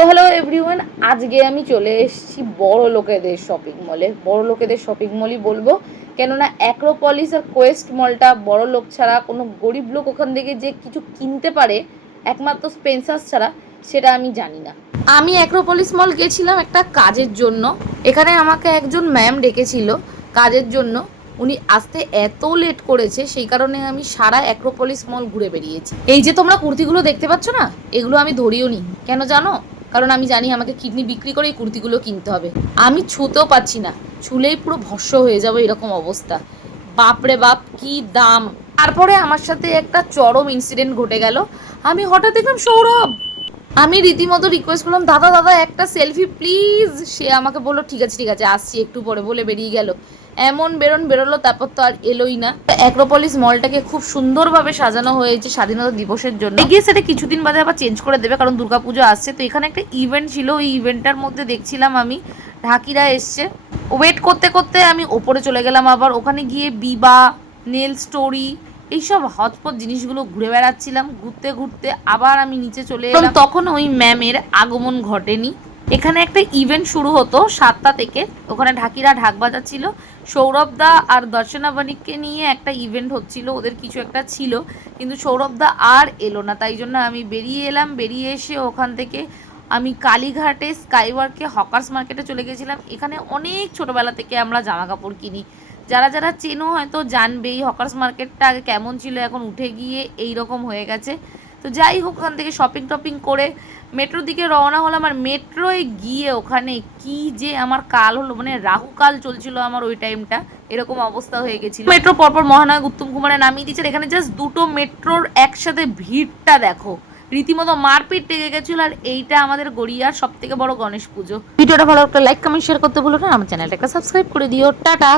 তো hello everyone, আজকে আমি চলে এসেছি বড় লোকেদের শপিং মলে। বড় লোকেদের শপিং মলই বলবো, কেননা অ্যাক্রোপলিস আর কোয়েস্ট মলটা বড় লোক ছাড়া কোনো গরিব লোক ওখান থেকে যে কিছু কিনতে পারে একমাত্র স্পেন্সার্স ছাড়া, সেটা আমি জানি না। আমি অ্যাক্রোপলিস মল গেছিলাম একটা কাজের জন্য। এখানে আমাকে একজন ম্যাম ডেকেছিল কাজের জন্য। উনি আসতে এত লেট করেছে, সেই কারণে আমি সারা অ্যাক্রোপলিস মল ঘুরে বেরিয়েছি। এই যে তোমরা কুর্তিগুলো দেখতে পাচ্ছ না, এগুলো আমি ধরিও নি। কেন জানো? কারণ আমি জানি আমাকে কিডনি বিক্রি করে এই কুর্তিগুলো কিনতে হবে। আমি ছুতেও পাচ্ছি না, ছুলেই পুরো ভস্য হয়ে যাবে এরকম অবস্থা। বাপরে বাপ, কি দাম! তারপরে আমার সাথে একটা চরম ইনসিডেন্ট ঘটে গেল। আমি হঠাৎ দেখলাম সৌরভ। আমি রীতিমতো রিকোয়েস্ট করলাম, দাদা দাদা একটা সেলফি প্লিজ। সে আমাকে বললো ঠিক আছে ঠিক আছে আসছি একটু পরে, বলে বেরিয়ে গেল। এমন বেরোলো, তারপর তো আর এলোই না। অ্যাক্রোপলিস মলটাকে খুব সুন্দরভাবে সাজানো হয়েছে স্বাধীনতা দিবসের জন্য। এগিয়ে সেটা কিছুদিন বাদে আবার চেঞ্জ করে দেবে, কারণ দুর্গাপুজো আসছে। তো এখানে একটা ইভেন্ট ছিল, ওই ইভেন্টটার মধ্যে দেখছিলাম আমি ঢাকিরা এসছে। ওয়েট করতে করতে আমি ওপরে চলে গেলাম। আবার ওখানে গিয়ে বিবা, নেল স্টোরি, এইসব হটপট জিনিসগুলো ঘুরে বেড়াচ্ছিলাম। ঘুরতে ঘুরতে আবার আমি নিচে চলে এলাম। তখন ওই ম্যামের আগমন ঘটেনি। এখানে একটা ইভেন্ট শুরু হতো 7টা থেকে। ওখানে ঢাকিরা ঢাক বাজাচ্ছিল। সৌরভ দা আর দর্শনা বণিককে নিয়ে একটা ইভেন্ট হচ্ছিল, ওদের কিছু একটা ছিল, কিন্তু সৌরভ দা আর এলো না। তাই জন্য আমি বেরিয়ে এলাম। বেরিয়ে এসে ওখান থেকে আমি কালীঘাটে স্কাইওয়ার্কে হকার্স মার্কেটে চলে গেছিলাম। এখানে অনেক ছোটোবেলা থেকে আমরা জামা কাপড় কিনি। যারা যারা চেনো হয়তো জানবেই হকার্স মার্কেটটা আগে কেমন ছিল, এখন উঠে গিয়ে এই রকম হয়ে গেছে। তো যাই হোক, ওখান থেকে শপিং টপিং করে মেট্রোর দিকে রওনা হলাম। আর মেট্রোয় গিয়ে ওখানে কি যে আমার কাল হলো, মানে রাহুকাল চলছিল আমার ওই টাইমটা, এরকম অবস্থা হয়ে গেছিল। মেট্রো পরপর মহানায়ক উত্তম কুমারে নামিয়ে দিচ্ছে। এখানে জাস্ট দুটো মেট্রোর একসাথে ভিড়টা দেখো, রীতিমতো মারপিট লেগে গেছিল। আর এইটা আমাদের গড়িয়ার সব থেকে বড় গণেশ পুজো। ভিডিওটা ভালো একটা লাইক কমেন্ট শেয়ার করতে ভুলো না, আমার চ্যানেলটা একটা সাবস্ক্রাইব করে দিও। টাটা।